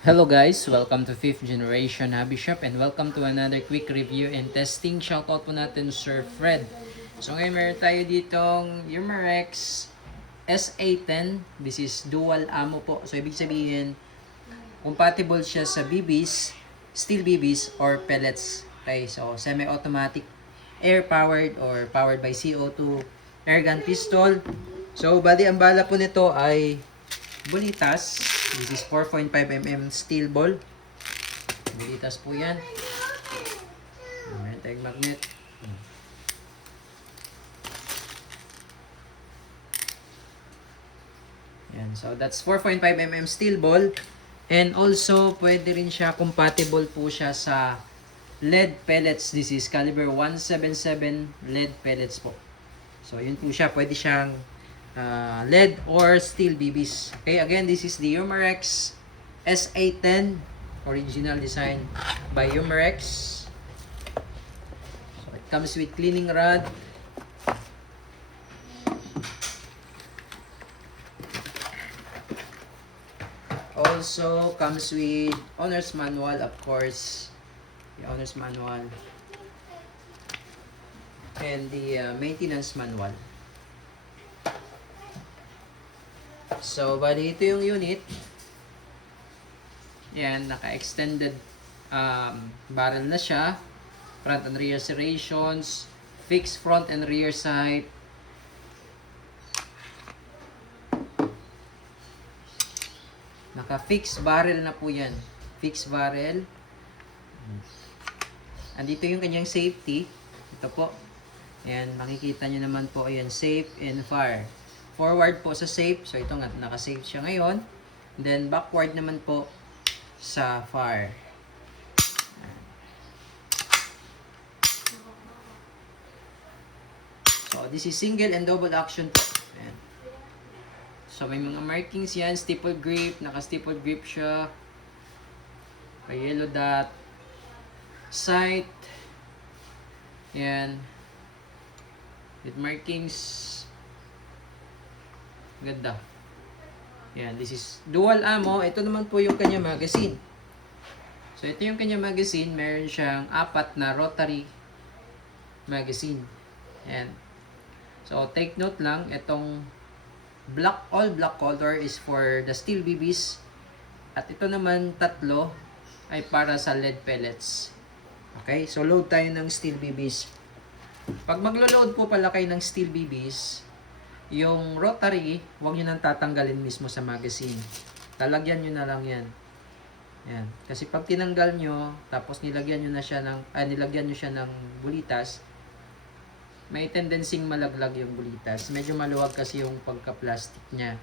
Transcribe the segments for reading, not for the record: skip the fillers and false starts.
Hello guys, welcome to 5th Generation Hobby Shop and welcome to another quick review and testing. Shoutout po natin Sir Fred. So ngayon meron tayo ditong Umarex SA10. This is dual ammo po. So ibig sabihin, compatible siya sa BBs, steel BBs or pellets. Okay, so semi-automatic, air-powered or powered by CO2 airgun pistol. So bali ang bala po nito ay bulitas. This is 4.5mm steel ball. Bulitas po yan. Meron tayong magnet. Yan. So that's 4.5mm steel ball. And also, pwede rin siya, compatible po siya sa lead pellets. This is caliber 177 lead pellets po. So yun po siya. Pwede siyang lead or steel BBs. Okay, again, this is the Umarex SA10, original design by Umarex. So it comes with cleaning rod, also comes with owner's manual, of course, the owner's manual and the maintenance manual. So, bali ito yung unit. Yan, naka-extended barrel na siya. Front and rear serrations, fixed front and rear sight. Naka-fixed barrel na po yan. Fixed barrel. Andito yung kanyang safety. Ito po. Ayan, makikita nyo naman po. Ayan, safe and fire. Forward po sa safe. So, ito nga, naka-safe siya ngayon. Then, backward naman po sa fire. So, this is single and double action po. Ayan. So, may mga markings yan. Staple grip. Naka-staple grip siya. May yellow dot. Sight. Ayan. With markings. Ganda. Yan, this is dual ammo. Ito naman po yung kanya magazine. So, ito yung kanya magazine. Meron siyang 4 na rotary magazine. Yan. So, take note lang, itong all black color is for the steel BBs. At ito naman, 3 ay para sa lead pellets. Okay? So, load tayo ng steel BBs. Pag maglo-load po pala kayo ng steel BBs, yung rotary, huwag nyo nang tatanggalin mismo sa magazine. Talagyan nyo na lang yan. Yan. Kasi pag tinanggal nyo, tapos nilagyan nyo siya ng bulitas, may tendency malaglag yung bulitas. Medyo maluwag kasi yung pagka-plastic niya.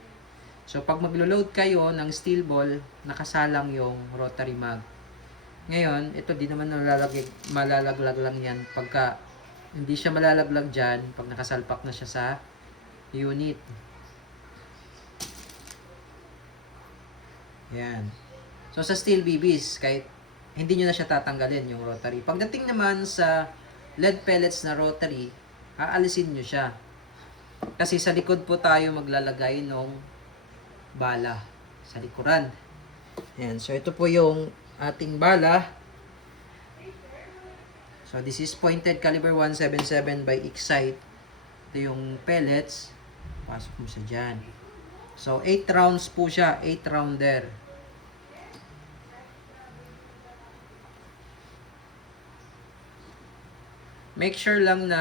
So, pag maglo-load kayo ng steel ball, nakasalang yung rotary mag. Ngayon, ito di naman malalaglag lang yan. Pagka hindi siya malalaglag dyan, pag nakasalpak na siya sa unit. Yan. So, sa steel BBs, kahit hindi nyo na siya tatanggalin yung rotary. Pagdating naman sa lead pellets na rotary, aalisin nyo siya. Kasi sa likod po tayo maglalagay ng bala. Sa likuran. Yan. So, ito po yung ating bala. So, this is pointed caliber 177 by Excite. Ito yung pellets. Pasok mo siya dyan. So, 8 rounds po siya. 8 rounder. Make sure lang na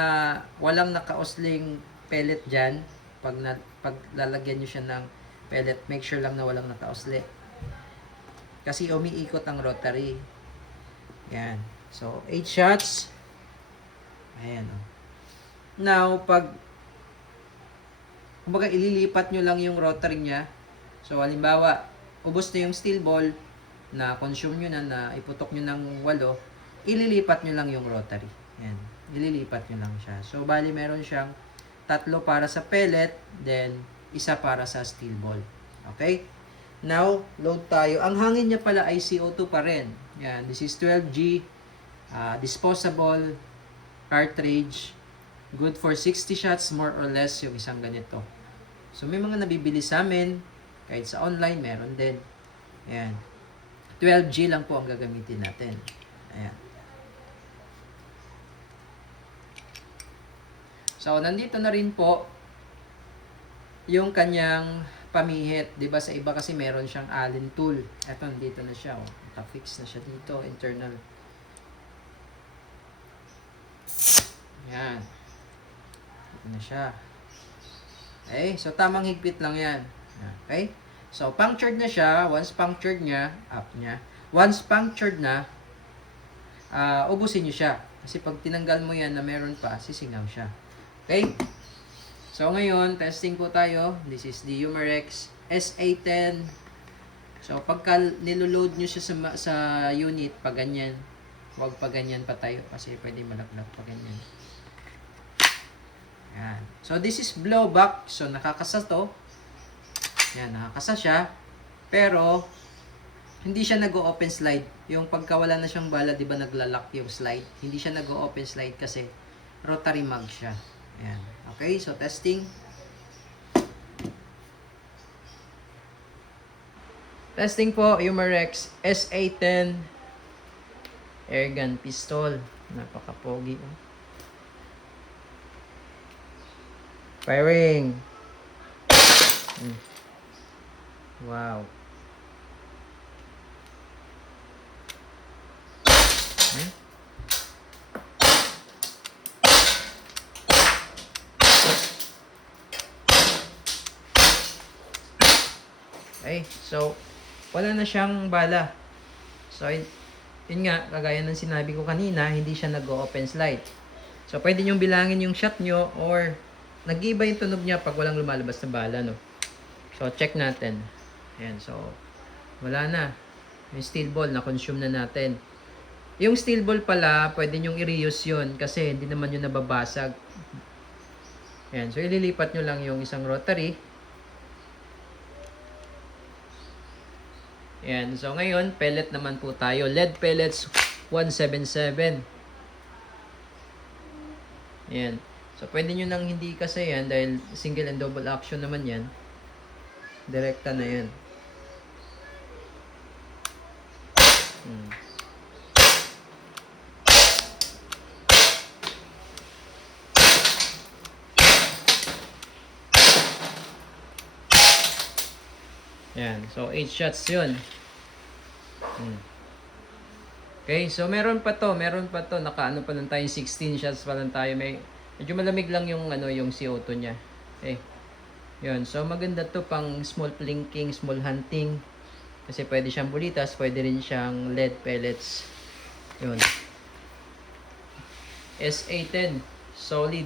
walang nakausling pellet dyan. Pag lalagyan nyo siya ng pellet, make sure lang na walang nakausli. Kasi umiikot ang rotary. Yan. So, 8 shots. Ayan. Now, kumbaga ililipat nyo lang yung rotary niya. So, halimbawa, ubos na yung steel ball na consume nyo na iputok nyo ng 8, ililipat nyo lang yung rotary. Yan. Ililipat nyo lang siya. So, bali meron siyang 3 para sa pellet, then 1 para sa steel ball. Okay? Now, load tayo. Ang hangin niya pala ay CO2 pa rin. Yan. This is 12G. Disposable cartridge. Good for 60 shots, more or less, yung isang ganito. So, may mga nabibili sa amin. Kahit sa online, meron din. Ayan. 12G lang po ang gagamitin natin. Ayan. So, nandito na rin po yung kanyang pamihit. Diba sa iba kasi meron siyang Allen tool. Eto, nandito na siya. Oh. Naka-fix na siya dito. Internal. Ayan. Dito na siya. Okay, so tamang higpit lang yan. Okay? So, punctured na siya. Once punctured niya, up niya. Once punctured na, ubusin niyo siya. Kasi pag tinanggal mo yan na meron pa, sisingaw siya. Okay? So, ngayon, testing po tayo. This is the Umarex SA10. So, pagka niloload nyo siya sa unit, pag ganyan, huwag pa ganyan pa tayo kasi pwede malaglag pa ganyan. Yan. So, this is blowback. So, nakakasa to. Yan, nakakasa siya. Pero, hindi siya nag-open slide. Yung pagkawala na siyang bala, di ba naglalak yung slide? Hindi siya nag-open slide kasi rotary mag siya. Yan. Okay, so testing. Testing po, Umarex SA10 airgun pistol. Napaka-pogi. Oh. Firing. Wow. Okay, so wala na siyang bala. So yun nga, kagaya ng sinabi ko kanina, hindi siya nag-open slide. So pwede nyo bilangin yung shot nyo or nag-iba yung tunog niya pag walang lumalabas na bala, no? So check natin. Ayan, so wala na. Yung steel ball, na-consume na natin. Yung steel ball pala, pwede nyong i-reuse yun kasi hindi naman yun nababasag. Ayan, so ililipat nyo lang yung isang rotary. Ayan, so ngayon, pellet naman po tayo. Lead pellets 177. Ayan. So, pwede nyo nang hindi kasi yan dahil single and double action naman yan. Direkta na yan. Ayan. So, 8 shots yun. Okay, so meron pa to. Nakaano pa lang tayo, 16 shots pa lang tayo. Medyo malamig lang yung yung CO2 niya. Okay. Yun, so maganda to pang small plinking, small hunting. Kasi pwede siyang bulitas, pwede rin siyang lead pellets. Yun. SA10, solid.